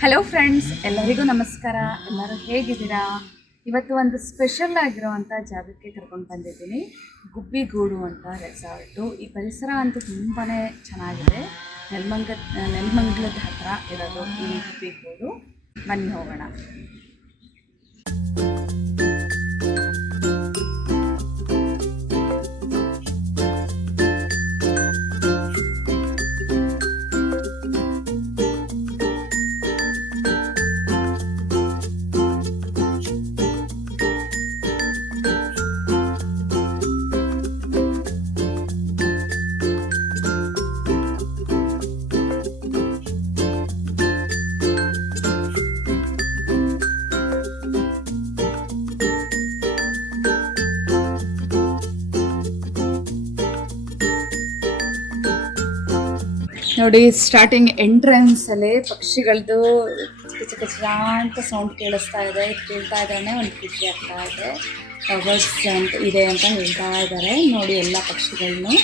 Hello friends, ಎಲ್ಲರಿಗೂ ನಮಸ್ಕಾರ. ಎಲ್ಲರೂ ಹೇಗಿದ್ದೀರಾ? ಇವತ್ತು ಒಂದು ಸ್ಪೆಷಲ್ ಆಗಿರೋವಂಥ ಜಾಗಕ್ಕೆ ಕರ್ಕೊಂಡು ಬಂದಿದ್ದೀನಿ. ಗುಬ್ಬಿ ಗೂಡು ಅಂತ ರೆಸಾರ್ಟು. ಈ ಪರಿಸರ ಅಂತೂ ತುಂಬಾ ಚೆನ್ನಾಗಿದೆ. ನೆಲಮಂಗಲದ ಹತ್ರ ಇರೋದು ಈ ಗುಬ್ಬಿ ಗೂಡು. ಬನ್ನಿ ಹೋಗೋಣ. ನೋಡಿ, ಸ್ಟಾರ್ಟಿಂಗ್ ಎಂಟ್ರೆನ್ಸಲ್ಲಿ ಪಕ್ಷಿಗಳದ್ದು ಚಿಕ್ಕ ಅಂತ ಸೌಂಡ್ ಕೇಳಿಸ್ತಾ ಇದೆ. ಕೇಳ್ತಾ ಇದ್ದಾನೆ, ಒಂದು ಖುಷಿ ಆಗ್ತಾ ಇದೆ. ಟವರ್ಸ್ ಅಂತ ಇದೆ ಅಂತ ಹೇಳ್ತಾ ಇದ್ದಾರೆ. ನೋಡಿ ಎಲ್ಲ ಪಕ್ಷಿಗಳನ್ನು.